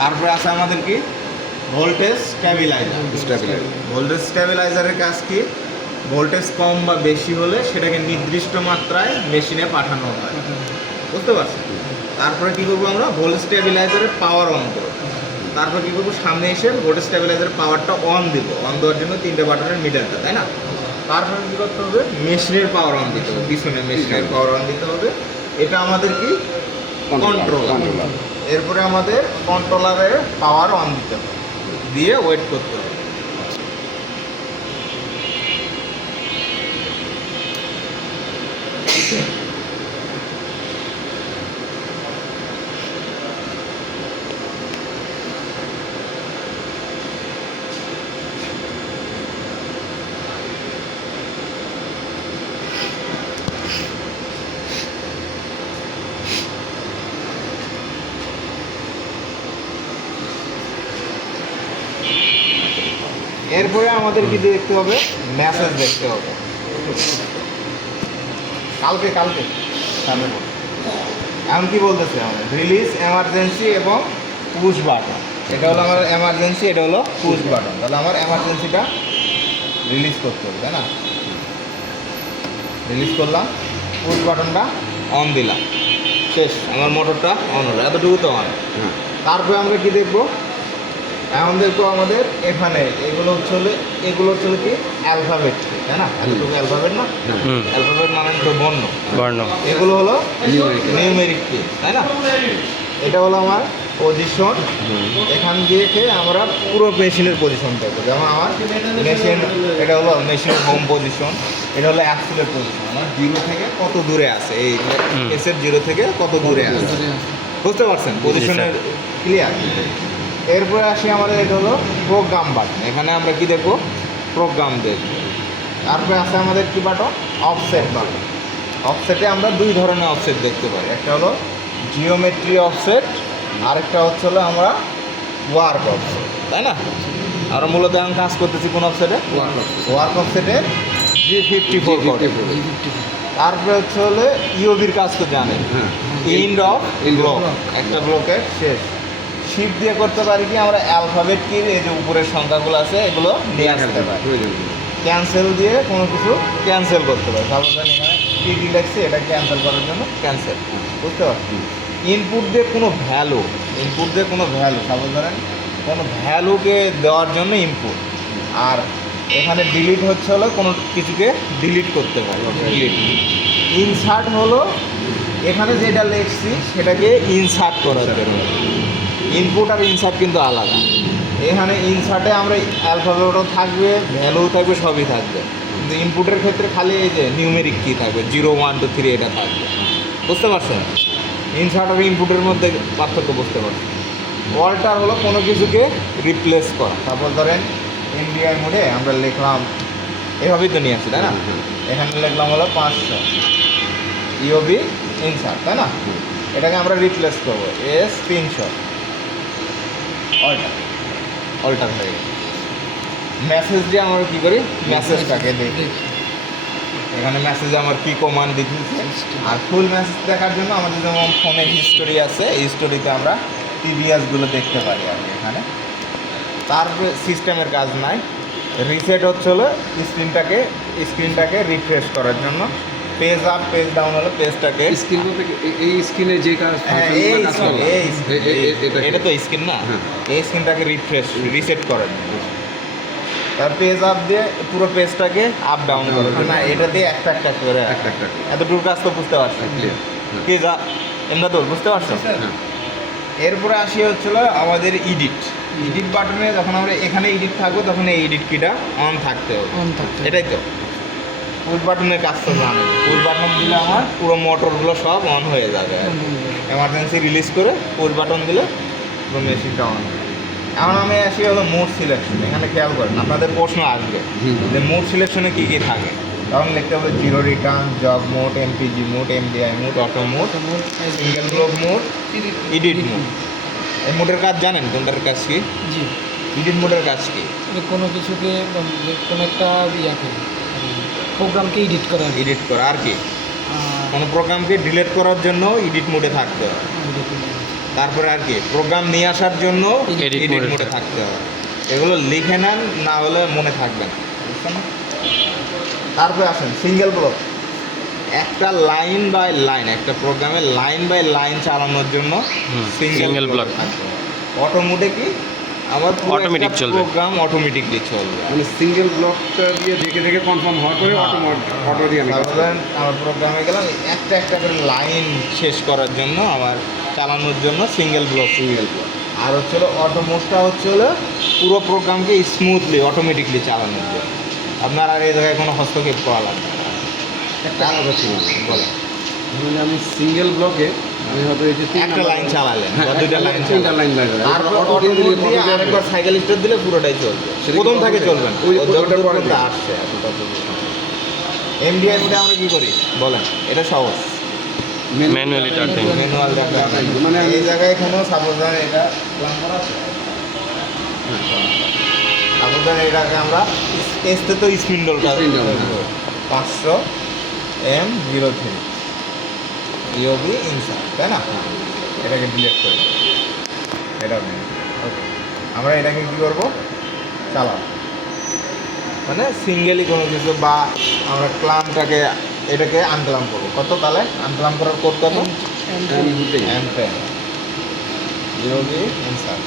তারপরে আছে আমাদের কি ভোল্টেজ স্ট্যাবিলাইজার। ভোল্টেজ স্ট্যাবিলাইজারের কাজ কি, ভোল্টেজ কম বা বেশি হলে সেটাকে নির্দিষ্ট মাত্রায় মেশিনে পাঠানো হয়, বুঝতে পারছেন? তারপরে কী করবো আমরা, ভোল্টেজ স্ট্যাবিলাইজারের পাওয়ার অন করবো। তারপর কী করবো, সামনে এসে ভোল্টেজ স্ট্যাবিলাইজারের পাওয়ারটা অন দিব, অন দেওয়ার জন্য 3টে বাটনের মিটারটা, তাই না? তারপরে কী করতে হবে, মেশিনের পাওয়ার অন দিতে হবে, পিছনে মেশিনের পাওয়ার অন দিতে হবে। এটা আমাদের কি কন্ট্রোলার। এরপরে আমাদের কন্ট্রোলারের পাওয়ার অন দিতে হবে, দিয়ে ওয়েট করতে হবে। এরপরে আমাদের কি দেখতে হবে, মেসেজ দেখতে হবে। কালকে এখন কি বলতেছে আমাদের, রিলিজ এমার্জেন্সি এবং পুশ বাটন। এটা হলো আমার এমার্জেন্সি, এটা হলো পুশ বাটন। তাহলে আমার এমার্জেন্সিটা রিলিজ করতে হবে, তাই না? রিলিজ করলাম, পুশ বাটনটা অন দিলাম, শেষ, আমার মোটরটা অন হলো, এতটুকু তো অন। তারপরে আমরা কি দেখবো, এখন দেখবো আমাদের এখানে এগুলো হচ্ছে কি অ্যালফাবেট, তাই না? এতটুকু অ্যালফাবেট না, অ্যালফাবেট মানে তো বর্ণ। এগুলো হলো নিউমেরিক কি, তাই না? এটা হলো আমার পজিশন। এখান দিয়ে আমরা পুরো মেশিনের পজিশন পাবো। যেমন আমার মেশিন, এটা হলো মেশিনের হোম পজিশন, এটা হলো অ্যাক্সেলের পজিশন, আমার 0 থেকে কত দূরে আছে, এই এসের 0 থেকে কত দূরে আছে, বুঝতে পারছেন? পজিশনের ক্লিয়ার। এরপরে আসি আমাদের, এটা হলো প্রোগ্রাম বাটন। এখানে আমরা কি দেখবো, প্রোগ্রাম দেখবো। তারপরে আছে আমাদের কি বাটন, অফসেট বাটন। অফসেটে আমরা 2 ধরনের অফসেট দেখতে পাই, একটা হলো জিওমেট্রি অফসেট, আরেকটা হলো আমরা ওয়ার্ক অফসেট, তাই না? আমরা মূলত এখন কাজ করতেছি কোন অফসেটে, ওয়ার্ক অফসেটে G54 কোড। তারপরে হলো ইওবির কাজ তো জানেন, এন্ড অফ ব্লক, একটা ব্লকের শেষ। শিফট দিয়ে করতে পারি কি, আমরা অ্যালফাবেট কি, এই যে উপরের সংখ্যাগুলো আছে এগুলো নিয়ে আসতে পারি। ক্যান্সেল দিয়ে কোনো কিছু ক্যান্সেল করতে পারি। সাপোজ এখানে টিডি লাগছে, এটা ক্যান্সেল করার জন্য ক্যান্সেল, বুঝতে পারছি? ইনপুট দিয়ে কোনো ভ্যালু, সাপোজ ধরেন কোনো ভ্যালুকে দেওয়ার জন্য ইনপুট। আর এখানে ডিলিট হলো কোনো কিছুকে ডিলিট করতে পারি। ইনসার্ট হলো এখানে যেটা লিখছি সেটাকে ইনসার্ট করার জন্য। ইনপুট আর ইনসার্ট কিন্তু আলাদা। এখানে ইনসার্টে আমরা অ্যালফাবেটও থাকবে, ভ্যালু থাকবে, সবই থাকবে। কিন্তু ইনপুটের ক্ষেত্রে খালি এই যে নিউমেরিক কি থাকবে, 0 1 2 3 এটা থাকবে, বুঝতে পারছেন? ইনসার্ট আর ইনপুটের মধ্যে পার্থক্য বুঝতে পারছেন? অল্টার হলো কোনো কিছুকে রিপ্লেস করা। তারপর ধরেন এমডিআই মোডে আমরা লিখলাম, এভাবেই তো নিয়ে আসছি, তাই না? এখানে লিখলাম হলো 500 ইওবি ইনসার্ট, তাই না? এটাকে আমরা রিপ্লেস করবো এস 300 অল্টার হয়ে গেছে। মেসেজ দিয়ে আমরা কী করি, মেসেজটাকে দেখি। এখানে মেসেজে আমার কী কমান্ড দিতেছে। আর ফুল মেসেজ দেখার জন্য আমাদের যেমন ফোনে হিস্টোরি আছে, এই হিস্টোরিতে আমরা টিভিএসগুলো দেখতে পারি আর কি এখানে। তারপরে সিস্টেমের কাজ নাই। রিসেট হলো স্ক্রিনটাকে রিফ্রেশ করার জন্য। পেজ আপ পেজ ডাউন হলো পেজটাকে স্ক্রিন বলতে এই স্ক্রিনে যে কাজ, এটা তো স্ক্রিন না, এই স্ক্রিনটাকে রিসেট করার জন্য। তার পেজ আপ দিয়ে পুরো পেজটাকে আপ ডাউন করার জন্য, এটা দিয়ে একটা করে এতটুকু কাজ তো বুঝতে পারছেন? কি যা এমনি তো বুঝতে পারছো? এরপরে আসি আমাদের এডিট বাটনে। যখন আমরা এখানে এডিট থাকবো তখন এই এডিট কিটা অন থাকতে হবে, এটাই তো। পুশ বাটনের কাজটা জানেন, পুশ বাটন দিলে আমার পুরো মোটরগুলো সব অন হয়ে যাবে। এমার্জেন্সি রিলিজ করে পুশ বাটন দিলে পুরো মেশিনটা অন হবে। এখন আমি আসি মোড সিলেকশন। এখানে খেয়াল করেন, আপনাদের প্রশ্ন আসবে যে মোড সিলেকশনে কী কী থাকে। তখন লিখতে হবে 0 return, job mode, MPEG mode, MDI mode, auto mode, single block mode, edit mode. এই মোডের কাজ জানেন কোনটার কাজ কি? জি। এডিট মোডের কাজ কি? কোনো কিছুকে, কোনো একটা প্রোগ্রামকে এডিট করা। আর কি কোনো প্রোগ্রামকে ডিলিট করার জন্য এডিট মোডে থাকতে হবে। তারপরে আর কি প্রোগ্রাম নিয়ে আসার জন্য Edit এডিট mode মোডে থাকতে হবে। এগুলো লিখে নেন, না হলে মনে থাকবে না, বুঝছেন না? তারপরে আসেন সিঙ্গেল ব্লক। একটা লাইন বাই লাইন, একটা প্রোগ্রামে লাইন বাই লাইন চালানোর জন্য single সিঙ্গেল block। ব্লক থাকবে। অটো মোডে কি আমার Automatic চলবে। প্রোগ্রাম অটোমেটিকলি চলবে। মানে সিঙ্গেল ব্লকটা দিয়ে দেখে দেখে কনফার্ম হওয়ার পরে অটো দিয়ে আমি কাজ করি। ধরেন আমার প্রোগ্রামে গেলাম, একটা একটা করে লাইন শেষ করার জন্য আমার চালানোর জন্য সিঙ্গেল ব্লক। Single block. আর হচ্ছে হলো অটো মোডটা হচ্ছে হলো পুরো প্রোগ্রামকে স্মুথলি অটোমেটিকলি চালানোর জন্য। আপনার আর এই জায়গায় কোনো হস্তক্ষেপ করা লাগবে না। একটা কথা ছিল বলে ধরুন আমি সিঙ্গেল ব্লকে আমি হয়তো এই যে একটা লাইন চালালেন বা দুইটা লাইন তিনটা চালালেন, লাইন লাগে তারপর অটো মোড দিয়ে আরেকবার সাইকেল স্টার্ট দিলে পুরোটাই চলবে। সেটা কি প্রথম থেকে automatic? চলবে না, ওই- যতদূর ওইটা পরে পর্যন্ত দেখি। আসছে এমডিআই মোডে আমরা কি করি বলেন? এটা সহজ। ম্যানুয়ালি টার্টিং। ম্যানুয়াল দেখা মানে আমি- এই জায়গায় এখানেও সাপোজ ধরেন এটা প্ল্যান করা আছে, সাপোজ ধরেন এটাকে আমরা এসতে তো স্পিন্ডলটা Spindle, হ্যাঁ। 500 M03 ইওবি ইনসার্ট, তাই না? এটাকে ডিলিট করে দেব। এটা ওকে, আমরা এটাকে কি করব? চালাবো, মানে সিঙ্গেলি কোনো কিছু, বা আমরা ক্লামটাকে এটাকে আনক্লাম করবো। কত তাহলে আনক্লাম করার কোড কত? M10 ইওবি insert.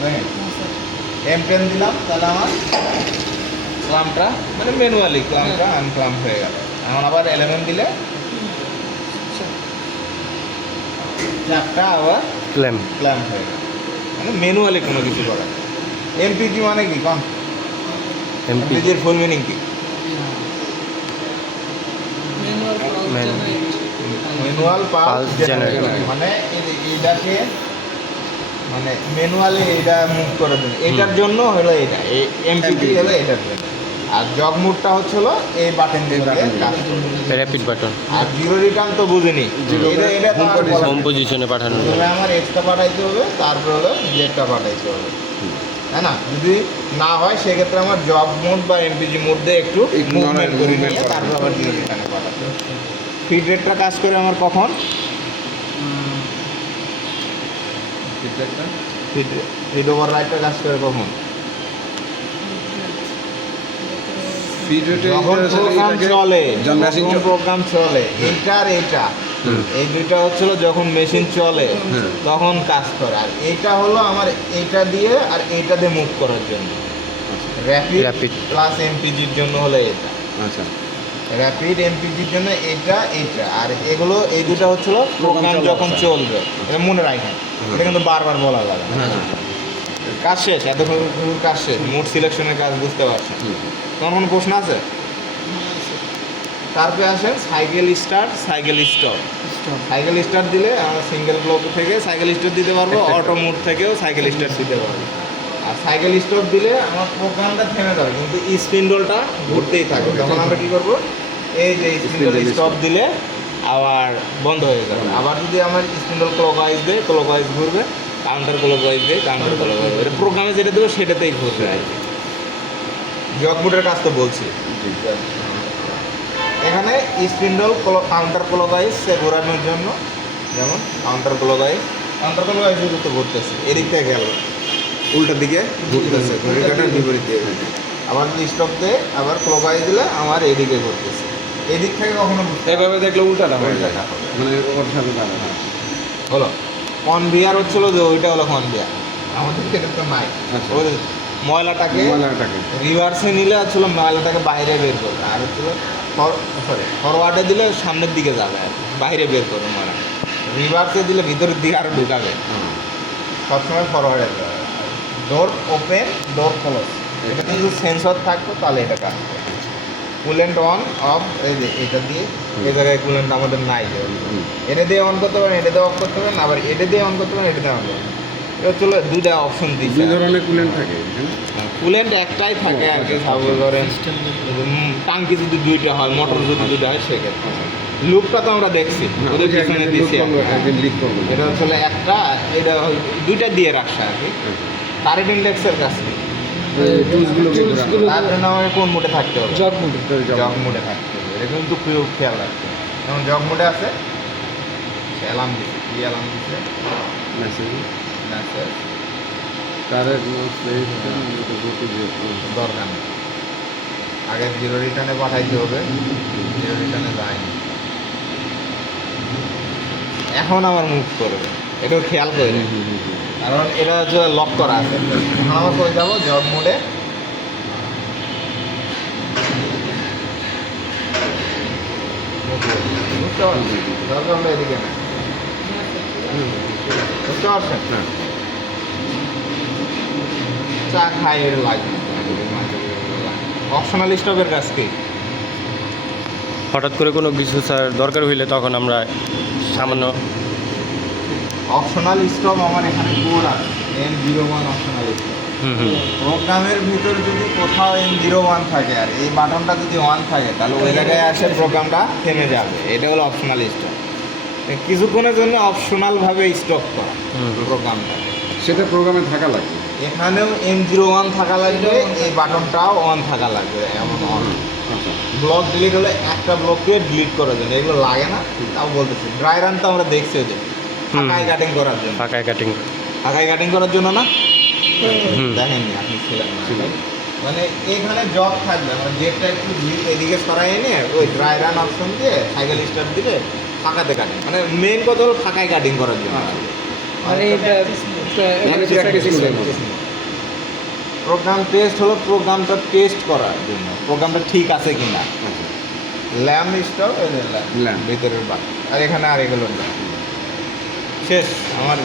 দেখেন M10 দিলাম, তাহলে আমার ক্লামটা মানে ম্যানুয়ালি ক্লামটা আনক্লাম হয়ে গেল। এখন আবার 11 দিলে চারটা আবার ক্লেম। ক্ল্যাম্প হয়ে গেল, মানে ম্যানুয়ালি কোনো কিছু করা। এমপিজি মানে কি কন? এমপি এমপিজির ফুল মিনিং কি? Manual pulse Pulse generator. generator। মানে এইটাকে মানে ম্যানুয়ালি এইটা মুভ করে দেবে, এটার জন্য হলো এটা, এই এমপিজি হলো এটার জন্য। আর জগ মুডটা হচ্ছে হলো এই বাটন দিয়ে কাজ করবে। Rapid button. আর জিরো রিটার্ন তো বুঝিনি, এটা এটা তো আর বলা হোম যায় না। পজিশনে পাঠানো প্রথমে যায়। আমার এক্সটা পাঠাইতে হবে, তারপরে হলো জেডটা পাঠাইতে হবে, তাই না? যদি না হয় সেক্ষেত্রে আমার জব মোড বা এমপিজি মোড দিয়ে একটু একটু মুভমেন্ট করে movement নিয়ে করা। তারপর আবার জিরো রিটার্নে পাঠাতে হবে। ফিড রেটটা কাজ করে আমার কখন? ফিড ওভার রাইটটা কাজ করে কখন? ফিড রেটে যখন প্রোগ্রাম চলে, মেশিন যখন প্রোগ্রাম চলে, এইটা আর এইটা, এই দুইটা হচ্ছিল যখন মেশিন চলে হুম। তখন কাজ করে। আর এইটা হলো আমার এইটা দিয়ে আর এইটা দিয়ে মুভ করার জন্য। Rapid Rapid। প্লাস এমপিজির জন্য হলো এটা, আচ্ছা র্যাপিড এমপিজির জন্য এইটা এইটা, আর এগুলো এই দুটো হচ্ছিল প্রোগ্রাম চলে যখন আসা। চলবে। এটা মনে রাখেন, এটা কিন্তু বারবার বলা যাবে না। হ্যাঁ কাজ শেষ, এতক্ষণ কাজ শেষ, মোড সিলেকশনের কাজ বুঝতে পারছেন। তোমার কোনো প্রশ্ন আছে? তারপরে আসেন cycle start, cycle stop. Cycle start দিলে আমরা সিঙ্গেল ব্লক থেকে সাইকেল স্টার্ট দিতে পারবো, অটো মোড থেকেও সাইকেল স্টার্ট দিতে পারবো। আর সাইকেল স্টপ দিলে আমার প্রোগ্রামটা থেমে যাবে, কিন্তু স্পিন্ডলটা ঘুরতেই থাকবে। তখন আমরা কি করব? এই যে স্পিন্ডল Spindle স্টপ দিলে আবার বন্ধ হয়ে যাবে। আবার যদি আমার স্পিন্ডল ক্লকওয়াইজ দেয়, ক্লকওয়াইজ ঘুরবে, কাউন্টার ক্লকওয়াইজ দেয়, কাউন্টার ক্লকওয়াইজ ঘুরবে। প্রোগ্রামে যেটা দেবো সেটাতেই ঘুরবে আর কি। জগ বুটের কাজ তো বলছি। এখানে স্পিন্ডল কাউন্টার ক্লকওয়াইজ ঘোরানোর জন্য, যেমন কাউন্টার ক্লকওয়াইজ তো ঘুরতেছে, এদিক থেকে গেল উল্টা দিকে ঘুরতেছে, ঘড়িটার বিপরীত দিকে। আবার যদি স্টপ দেয়, আবার ক্লকওয়াইজ দিলে আমার এদিকে ঘুরতেছে। এদিক থেকে কখনো এইভাবে দেখলে উল্টাটা হয়ে যায় উল্টাটা হবে। মানে ওর সাথে দাঁড়ায় হলো কনভিয়ার হচ্ছিল যে ওইটা হলো কনভিয়ার, আমাদের এটা তো নাই। আচ্ছা। ওই ময়লাটাকে ময়লাটাকে রিভার্সে নিলে হচ্ছিল ময়লাটাকে বাইরে বের করবে, আর হচ্ছিল ফরওয়ার্ডে দিলে সামনের দিকে যাবে, আর কি, বাইরে বের করবে ময়লা। রিভার্সে দিলে ভিতরের দিকে আরও ঢুকাবে। সবসময় ফরওয়ার্ডে যাবে। ডোর ওপেন, ডোর ক্লোজ, এটা যদি সেন্সর থাকতো তাহলে এটা কাজ করে। কুলেন্ট অন অফ, এই যে এটা দিয়ে এই জায়গায় কুলেন্ট আমাদের নাই, যে এটা দিয়ে অন করতে পারেন, এটা দিয়ে অফ করতে পারেন, আবার এটা দিয়ে অন করতে পারেন, এটা দিয়ে অন করতে পারেন। এটা চলো দুইটা অপশন দিচ্ছে। দুই ধরনের কুলেন্ট থাকে এখানে কুলেন্ট একটাই থাকে আর কি, সাপোজ ধরেন টাঙ্কি যদি দুইটা হয়, মোটর যদি দুইটা হয় সেক্ষেত্রে। লুপটা তো আমরা দেখছি, ওদের পিছনে দিচ্ছি। একদিন লিক করবো এটা হচ্ছে একটা, এটা দুইটা দিয়ে রাখছে আর কি। কারেন্ট ইন্ডেক্সের কাছে টুলসগুলো টুলসগুলো তার জন্য আমাকে কোন মোডে থাকতে হবে? জগ মুডে। জগ মোডে থাকতে হবে, এটা কিন্তু খুব খেয়াল রাখতে হবে। যেমন জগ মোডে আছে, অ্যালার্ম দিচ্ছে, কি অ্যালার্ম দিচ্ছে? মেসেজ মেসেজ তারের দরকার নেই, আগে জিরো রিটার্নে পাঠাইতে হবে, জিরো রিটার্নে যায়নি। এখন আমার মুভ করবে, এটাও খেয়াল করে নিন। কারণ এটা হচ্ছে লক করা আছে। এখন আমরা করে যাবো জব মোডে, বুঝতে পারছি, দরকার হলে এদিকে না, বুঝতে পারছেন? হ্যাঁ চা খাই এর লাগবে, অপশনাল স্টপের কাজ কি? হঠাৎ করে কোনো কিছু স্যার দরকার হইলে তখন আমরা সামান্য অপশনাল স্টপ আমার এখানে কোড আছে, M01 অপশনাল স্টপ। হুম হুম প্রোগ্রামের ভিতর যদি কোথাও M01 থাকে আর এই বাটনটা যদি অন থাকে, তাহলে ওই জায়গায় আসে প্রোগ্রামটা থেমে যাবে। এটা হলো অপশনাল স্টপ, কিছুক্ষণের জন্য অপশনালভাবে স্টপ করা হুম। প্রোগ্রামটা। সেটা প্রোগ্রামে থাকা লাগবে। এখানেও M01 থাকা লাগবে, এই বাটনটাও অন থাকা লাগবে, এমন অন। আচ্ছা ব্লক ডিলিট হলে একটা ব্লককে ডিলিট করার জন্য, এগুলো লাগে না, তাও বলতেছি। ড্রাই রান তো আমরা দেখছি যে ফাঁকায় কাটিং করার জন্য, ফাঁকায় কাটিং ফাঁকায় কাটিং করার জন্য না, হুম দেখেননি আপনি ছিলেন না, ছিলাম। মানে এখানে জব থাকবে, মানে জেটটা একটু এদিকে সরাই এনে ওই ড্রাই রান অপশন দিয়ে সাইকেল স্টার্ট দিলে ফাঁকাতে কাটিং, মানে মেইন কথা হলো ফাঁকায় কাটিং করার জন্য। মানে মানে practice mode। প্রোগ্রাম টেস্ট হলো প্রোগ্রামটা টেস্ট করার জন্য, প্রোগ্রামটা ঠিক আছে কিনা। আচ্ছা ল্যাম্প স্টপ, ল্যাম্প। ভিতরের বাকি, আর এখানে আর এগুলো না। শেষ আমার